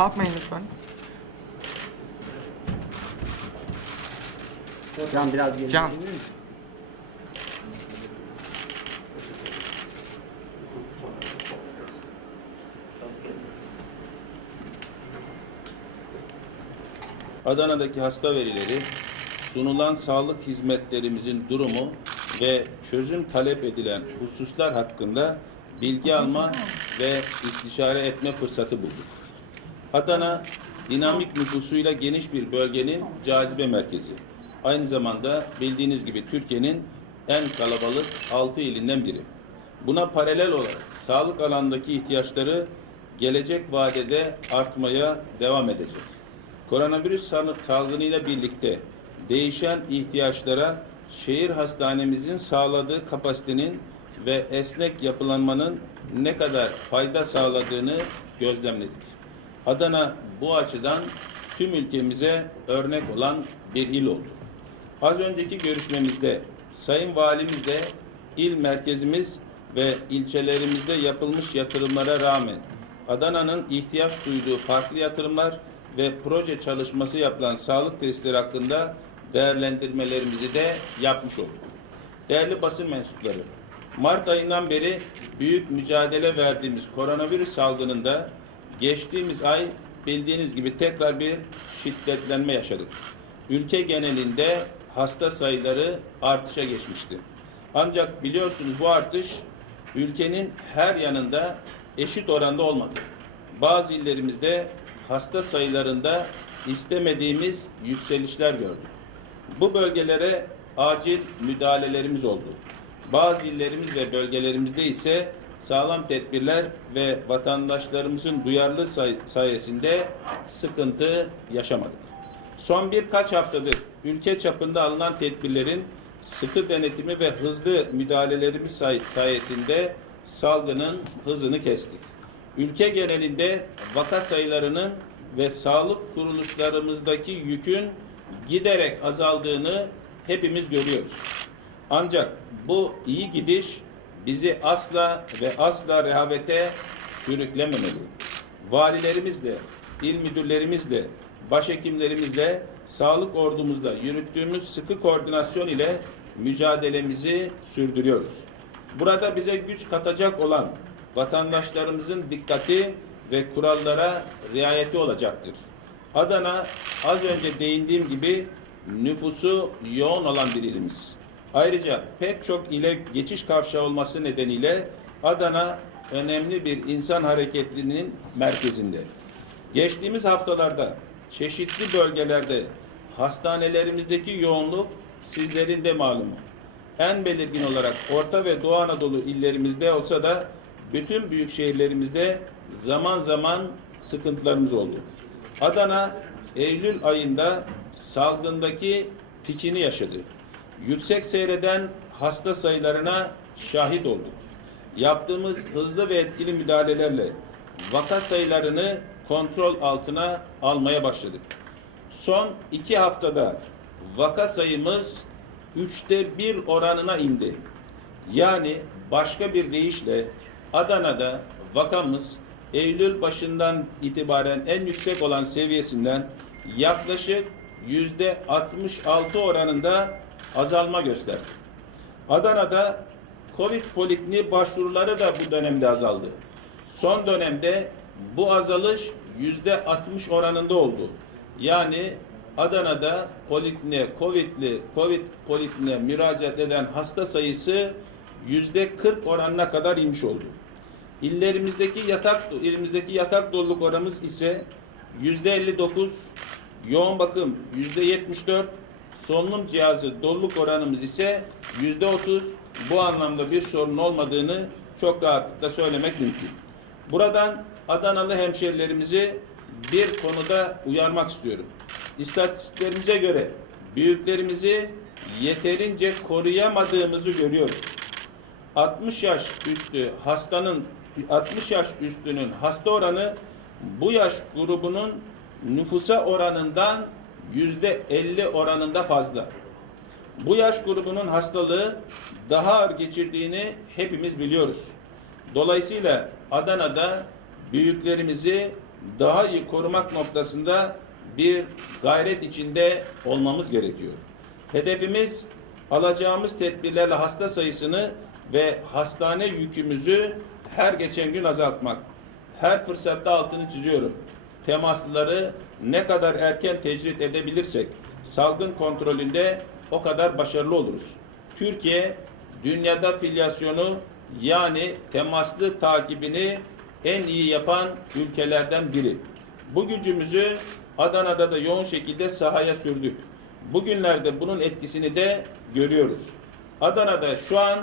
Kalkmayın lütfen. Can biraz geri Can. çekilir misin? Adana'daki hasta verileri, sunulan sağlık hizmetlerimizin durumu ve çözüm talep edilen hususlar hakkında bilgi alma ve istişare etme fırsatı bulduk. Adana, dinamik nüfusuyla geniş bir bölgenin cazibe merkezi. Aynı zamanda bildiğiniz gibi Türkiye'nin en kalabalık 6 ilinden biri. Buna paralel olarak sağlık alandaki ihtiyaçları gelecek vadede artmaya devam edecek. Koronavirüs sal- salgınıyla birlikte değişen ihtiyaçlara şehir hastanemizin sağladığı kapasitenin ve esnek yapılanmanın ne kadar fayda sağladığını gözlemledik. Adana bu açıdan tüm ülkemize örnek olan bir il oldu. Az önceki görüşmemizde Sayın Valimiz de il merkezimiz ve ilçelerimizde yapılmış yatırımlara rağmen Adana'nın ihtiyaç duyduğu farklı yatırımlar ve proje çalışması yapılan sağlık testleri hakkında değerlendirmelerimizi de yapmış olduk. Değerli basın mensupları, Mart ayından beri büyük mücadele verdiğimiz koronavirüs salgınında geçtiğimiz ay bildiğiniz gibi tekrar bir şiddetlenme yaşadık. Ülke genelinde hasta sayıları artışa geçmişti. Ancak biliyorsunuz bu artış ülkenin her yanında eşit oranda olmadı. Bazı illerimizde hasta sayılarında istemediğimiz yükselişler gördük. Bu bölgelere acil müdahalelerimiz oldu. Bazı illerimiz ve bölgelerimizde ise sağlam tedbirler ve vatandaşlarımızın duyarlı say- sayesinde sıkıntı yaşamadık. Son birkaç haftadır ülke çapında alınan tedbirlerin sıkı denetimi ve hızlı müdahalelerimiz say- sayesinde salgının hızını kestik. Ülke genelinde vaka sayılarının ve sağlık kuruluşlarımızdaki yükün giderek azaldığını hepimiz görüyoruz. Ancak bu iyi gidiş bizi asla ve asla rehavete sürüklememeli. Valilerimizle, il müdürlerimizle, başhekimlerimizle, sağlık ordumuzla yürüttüğümüz sıkı koordinasyon ile mücadelemizi sürdürüyoruz. Burada bize güç katacak olan vatandaşlarımızın dikkati ve kurallara riayeti olacaktır. Adana az önce değindiğim gibi nüfusu yoğun olan bir ilimiz. Ayrıca pek çok ile geçiş kavşağı olması nedeniyle Adana önemli bir insan hareketliliğinin merkezinde. Geçtiğimiz haftalarda çeşitli bölgelerde hastanelerimizdeki yoğunluk sizlerin de malumu. En belirgin olarak Orta ve Doğu Anadolu illerimizde olsa da bütün büyük şehirlerimizde zaman zaman sıkıntılarımız oldu. Adana Eylül ayında salgındaki pikini yaşadı. Yüksek seyreden hasta sayılarına şahit olduk. Yaptığımız hızlı ve etkili müdahalelerle vaka sayılarını kontrol altına almaya başladık. Son iki haftada vaka sayımız üçte bir oranına indi. Yani başka bir deyişle Adana'da vakamız Eylül başından itibaren en yüksek olan seviyesinden yaklaşık yüzde 66 oranında azalma gösterdi. Adana'da Covid polikliniği başvuruları da bu dönemde azaldı. Son dönemde bu azalış yüzde 60 oranında oldu. Yani Adana'da polikliniğe, Covid'li, Covid polikliniğe müracaat eden hasta sayısı yüzde 40 oranına kadar inmiş oldu. İllerimizdeki yatak ilimizdeki yatak doluluk oranımız ise yüzde 59, yoğun bakım yüzde 74, solunum cihazı doluluk oranımız ise yüzde 30. Bu anlamda bir sorun olmadığını çok rahatlıkla söylemek mümkün. Buradan Adanalı hemşerilerimizi bir konuda uyarmak istiyorum. İstatistiklerimize göre büyüklerimizi yeterince koruyamadığımızı görüyoruz. 60 yaş üstü hastanın 60 yaş üstünün hasta oranı bu yaş grubunun nüfusa oranından yüzde 50 oranında fazla. Bu yaş grubunun hastalığı daha ağır geçirdiğini hepimiz biliyoruz. Dolayısıyla Adana'da büyüklerimizi daha iyi korumak noktasında bir gayret içinde olmamız gerekiyor. Hedefimiz alacağımız tedbirlerle hasta sayısını ve hastane yükümüzü her geçen gün azaltmak. Her fırsatta altını çiziyorum. Temaslıları ne kadar erken tecrit edebilirsek salgın kontrolünde o kadar başarılı oluruz. Türkiye dünyada filyasyonu yani temaslı takibini en iyi yapan ülkelerden biri. Bu gücümüzü Adana'da da yoğun şekilde sahaya sürdük. Bugünlerde bunun etkisini de görüyoruz. Adana'da şu an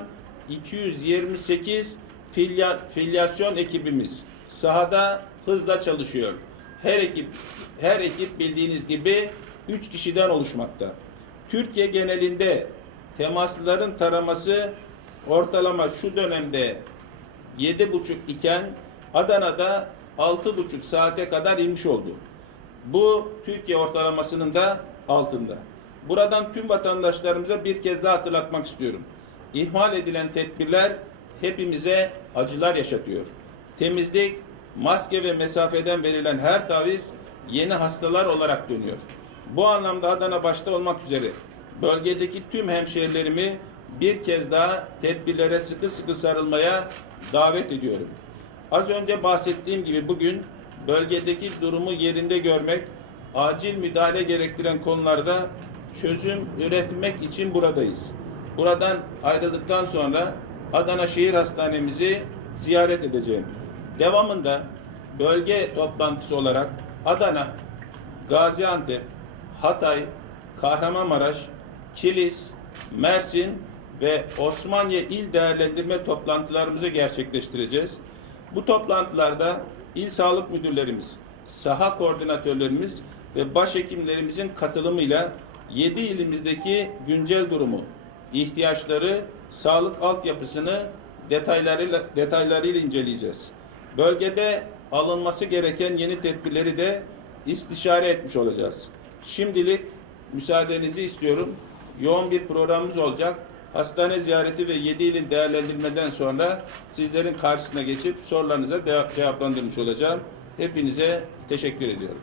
228 filya, filyasyon ekibimiz sahada hızla çalışıyor. Her ekip her ekip bildiğiniz gibi 3 kişiden oluşmakta. Türkiye genelinde temaslıların taraması ortalama şu dönemde 7,5 iken Adana'da 6,5 saate kadar inmiş oldu. Bu Türkiye ortalamasının da altında. Buradan tüm vatandaşlarımıza bir kez daha hatırlatmak istiyorum. İhmal edilen tedbirler hepimize acılar yaşatıyor. Temizlik, maske ve mesafeden verilen her taviz yeni hastalar olarak dönüyor. Bu anlamda Adana başta olmak üzere bölgedeki tüm hemşehrilerimi bir kez daha tedbirlere sıkı sıkı sarılmaya davet ediyorum. Az önce bahsettiğim gibi bugün bölgedeki durumu yerinde görmek, acil müdahale gerektiren konularda çözüm üretmek için buradayız. Buradan ayrıldıktan sonra Adana Şehir Hastanemizi ziyaret edeceğim. Devamında bölge toplantısı olarak Adana, Gaziantep, Hatay, Kahramanmaraş, Kilis, Mersin ve Osmaniye il değerlendirme toplantılarımızı gerçekleştireceğiz. Bu toplantılarda il sağlık müdürlerimiz, saha koordinatörlerimiz ve başhekimlerimizin katılımıyla 7 ilimizdeki güncel durumu, ihtiyaçları, sağlık altyapısını detaylarıyla detaylarıyla inceleyeceğiz. Bölgede alınması gereken yeni tedbirleri de istişare etmiş olacağız. Şimdilik müsaadenizi istiyorum. Yoğun bir programımız olacak. Hastane ziyareti ve 7 ilin değerlendirmeden sonra sizlerin karşısına geçip sorularınıza cevaplandırmış olacağım. Hepinize teşekkür ediyorum.